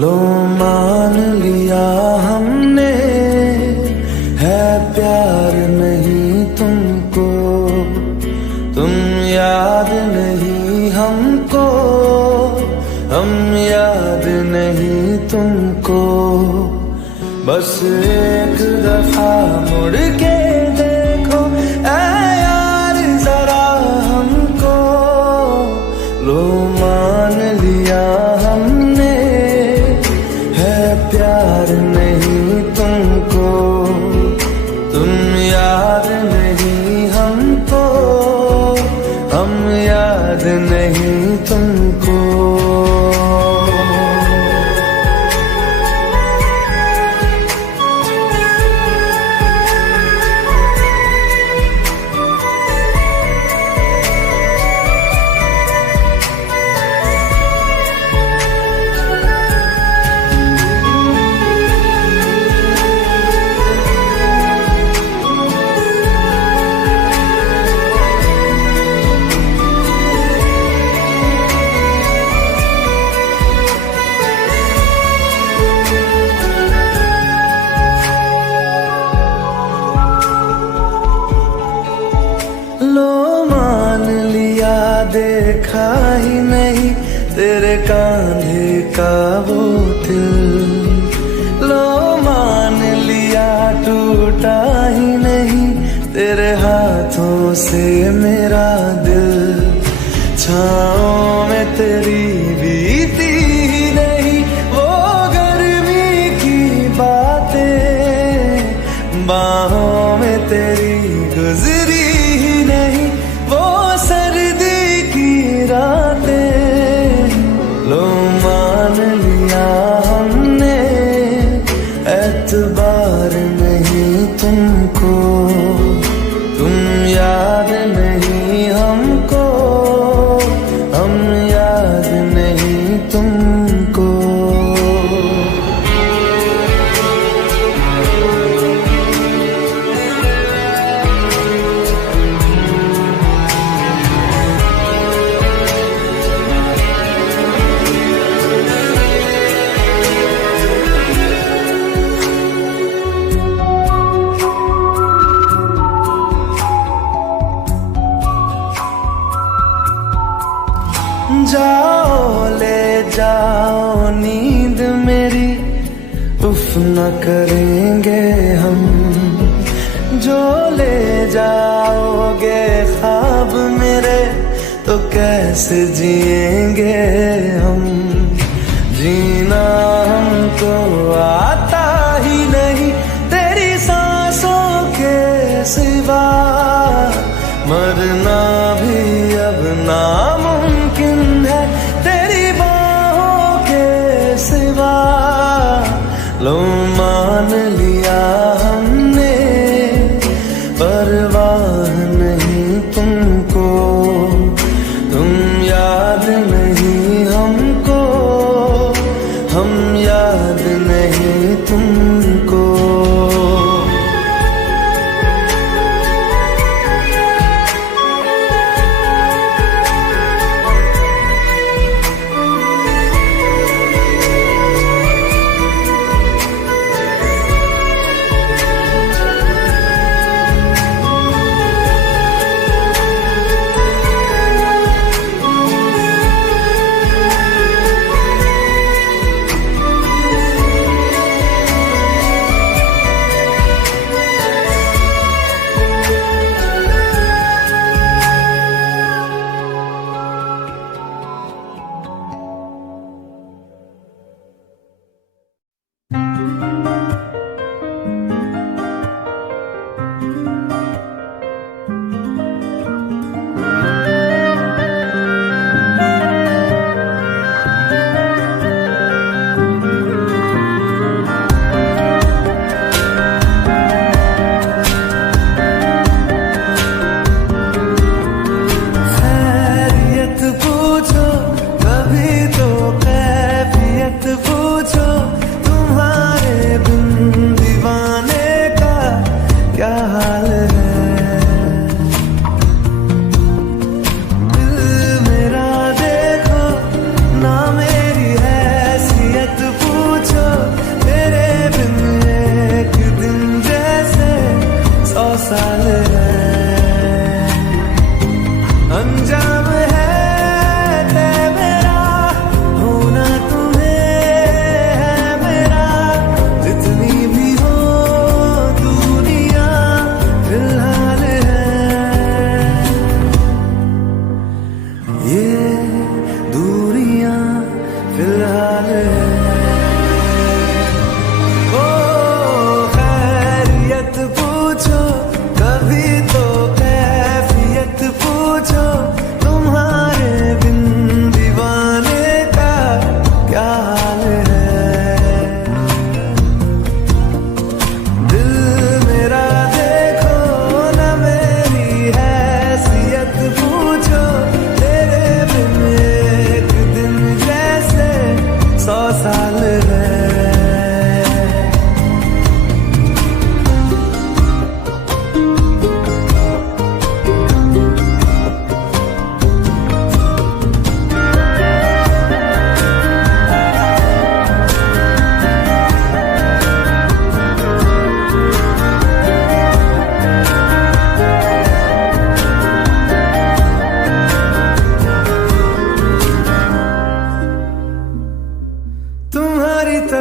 लो मान लिया हमने, है प्यार नहीं तुमको, तुम याद नहीं हमको, हम याद नहीं तुमको। बस एक दफा मुड़ के देखो ऐ यार जरा हमको, लो मान लिया हमने, है प्यार नहीं तुमको, तुम याद नहीं हमको, हम याद नहीं तुमको। लो मान लिया देखा ही नहीं तेरे कांधे का वो दिल, लो मान लिया टूटा ही नहीं तेरे हाथों से मेरा दिल। छाँव में तेरी बीती ही नहीं वो गर्मी की बातें, बाहों में तेरी गुजरी ही नहीं वो सर्दी की रातें। लो मान लिया हमने, एतबार नहीं तुमको, तुम याद नहीं हमको, हम याद नहीं तुमको। जाओ ले जाओ नींद मेरी, उफ न करेंगे हम, जो ले जाओगे ख्वाब मेरे तो कैसे जिएंगे हम। जीना हमको आता ही नहीं तेरी सांसों के सिवा, मरना भी अब नामुमकिन है तेरी बाहों के सिवा। लो मान लिया हमने, परवाह नहीं तुमको, तुम याद नहीं हमको, हम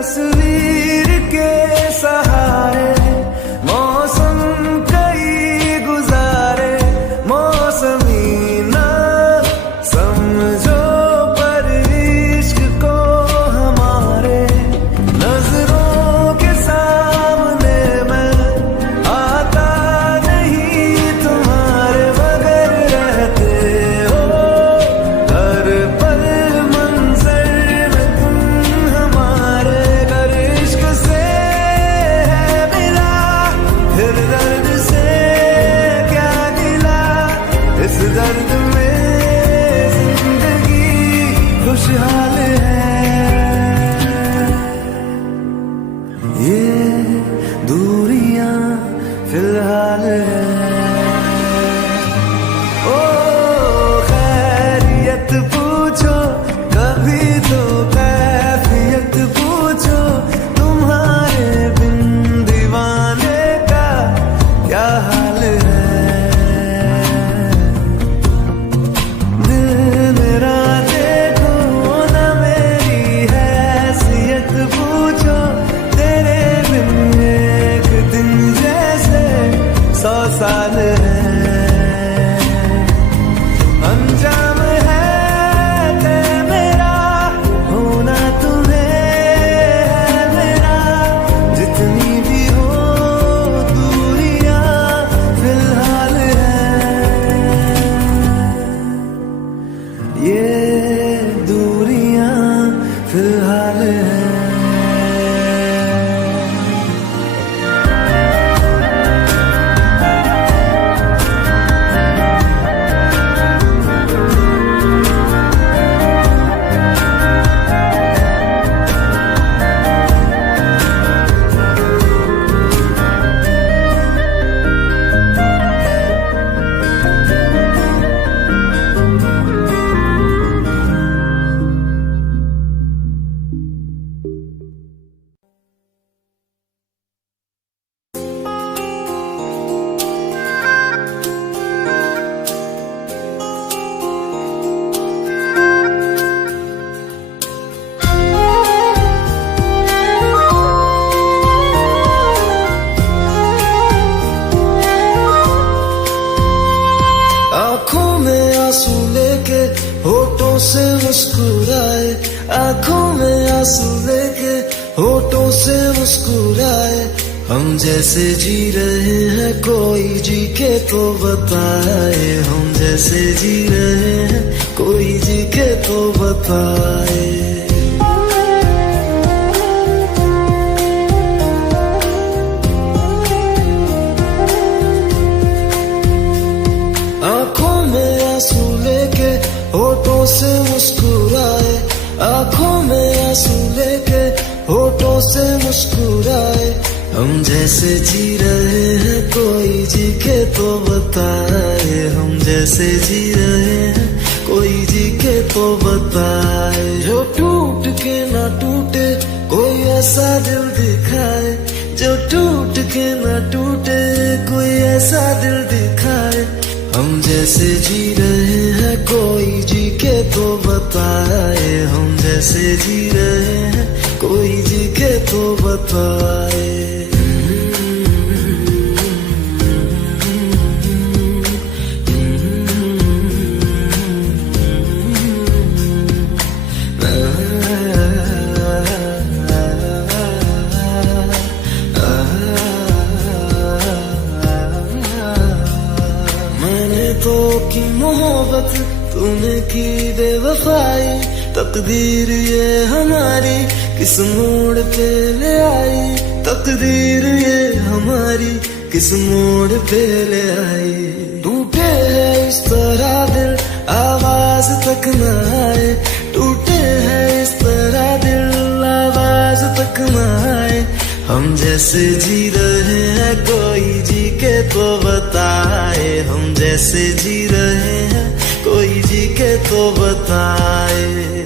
तस्वीर के सहारे मौसम कई गुजारे, मौसमी ना समझो पर इश्क को हमारे, नजरों के सामने मैं आता नहीं तुम्हारे, मगर रहते हो हर पल मंजर में तुम हमारे। अगर इश्क से है मिला फिर दर्द से क्या गिला, इस दर्द में जिंदगी खुशहाल है। ये दूरियां फिलहाल है। ओ खैरियत पूछो कभी तो कैफियत पूछो, तुम्हारे बिन दीवाने का क्या हाल है। दिल मेरा देखो ना मेरी हैसियत पूछो, तेरे बिन एक दिन जैसे 100 साल है। अंजाम है मेरा होना तुम्हें है मेरा, जितनी भी हो दूरियां फिलहाल है। ये दूरियां फिलहाल है। आंखों में आंसू लेके होठों से मुस्कुराए, आंखों में आंसू लेके होठों से मुस्कुराए, हम जैसे जी रहे हैं कोई जी के तो बताए, हम जैसे जी रहे हैं कोई जी के तो बताए। आंखों में आंसू लेके होठों से मुस्कुराए, आंखों में आंसू लेके होठों से मुस्कुराए, हम जैसे जी रहे हैं कोई जी के तो बताए, हम जैसे जी रहे हैं कोई जी के तो बताए। जो टूट के ना टूटे कोई ऐसा दिल दिखाए, जो टूट के ना टूटे कोई ऐसा दिल दिखाए, हम जैसे जी रहे हैं कोई जी के तो बताए, हम जैसे जी रहे हैं कोई जी के तो बताए। तो की मोहब्बत तूने की बेवफाई, तकदीर ये हमारी किस मोड़ पे ले आई, तकदीर ये हमारी किस मोड़ पे ले आई। टूटे है इस तरह दिल आवाज तक न आए, टूटे है इस तरह दिल आवाज तक न आए, हम जैसे जी रहे हैं कोई जी के तो बताए, हम जैसे जी रहे हैं कोई जी के तो बताए।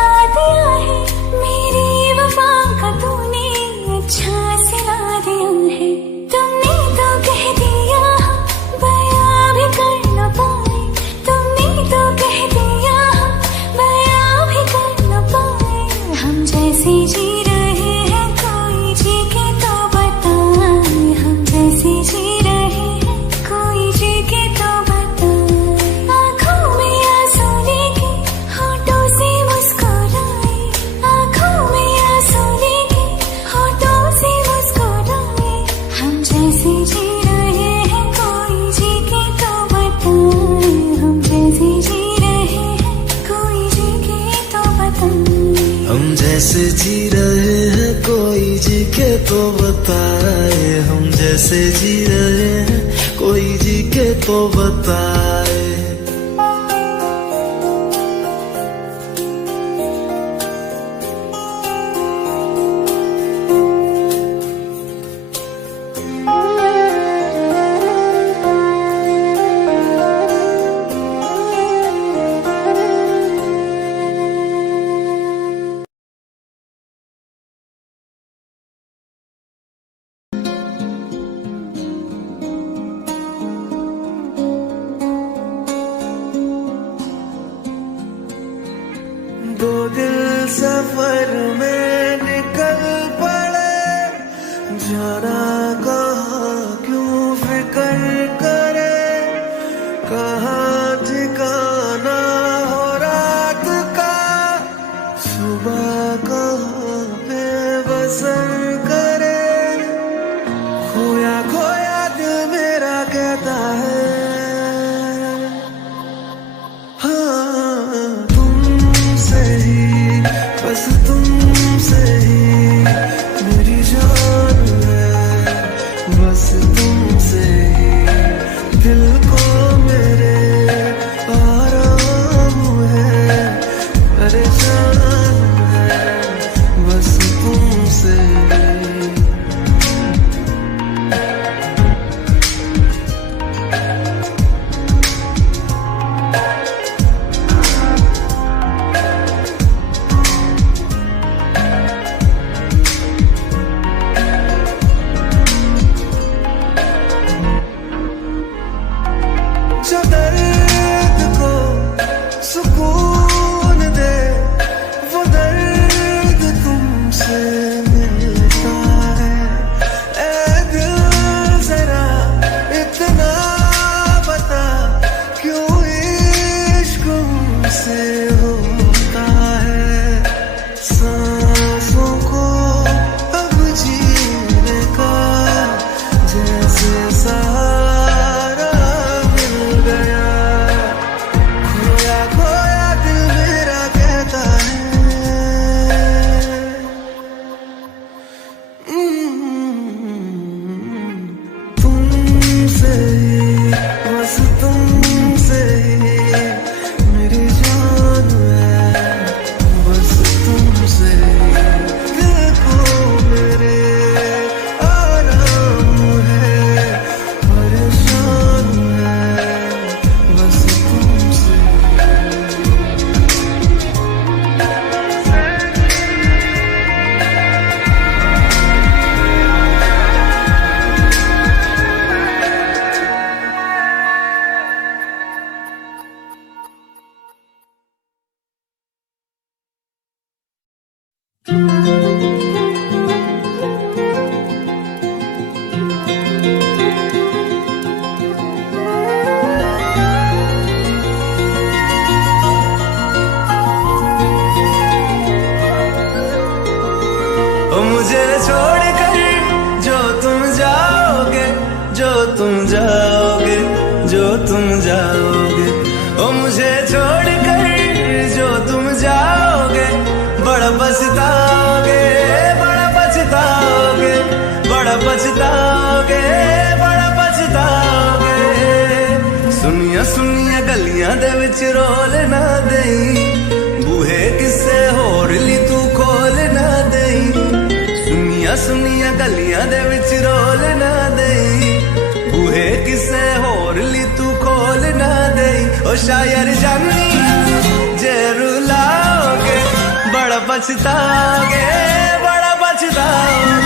सिला दिया है, मेरी वफा का तूने अच्छा सिला दिया है। तुमने तो कह दिया बयां भी कर न पाए, तुमने तो कह दिया बयां भी कर न पाए। हम जैसे जी रहे हैं कोई जी के तो बताए, हम जैसे जी रहे हैं कोई जी के तो बताए। आँखों में आंसू लेके होठों से मुस्कुराए, आँखों में आंसू लेके होठों से मुस्कुराए। हम जैसे जी रहे हैं कोई जी के तो बताए, हम जैसे जी रहे हैं कोई जी के तो बताए। हम जैसे जी रहे हैं कोई जी के तो बताए, हम जैसे जी रहे हैं कोई जी के तो बताए। दो दिल सफर में निकल पड़े, जाना कहाँ क्यों फिकर करे, कहाँ ठिकाना हो रात का, सुबह कहाँ पे बसर करे। खोया खोया दिल मेरा कहता है, हाँ तुमसे ही, बस तुमसे ही मेरी जान है, बस तुमसे ही दिल को मेरे आराम है, परेशान है, बस तुमसे ही। जो दर्द को सुकून दे, वो दर्द तुमसे मिलता है। ऐ दिल जरा इतना बता, क्यों इश्क मुझसे होता है। सांसों को अब जीने का जैसे सहारा मिल गया, खोया खोया दिल मेरा कहता है, तुमसे ही, बस तुमसे ही मेरी जान है, बस तुमसे ही दिल को मेरे आराम है, परेशान है, बस तुमसे। ओ मुझे छोड़कर जो तुम जाओगे, जो तुम जाओगे, जो तुम जाओगे, ओ मुझे छोड़कर जो तुम जाओगे, बड़ा पछताओगे, बड़ा पछताओगे, बड़ा पछताओगे, बड़ा पछताओगे। सुनिया सुनिया गलियां दे विच रोल ना देई, बूहे किसे होर ली तू खोल ना देई। सुनिया सुनिया गलियां दे विच रोल ना देई, बूहे किसे होर ली तू खोल ना देई। ओ शायर जानी जे रुलाओगे, पछताओगे, बड़ा पछताओगे।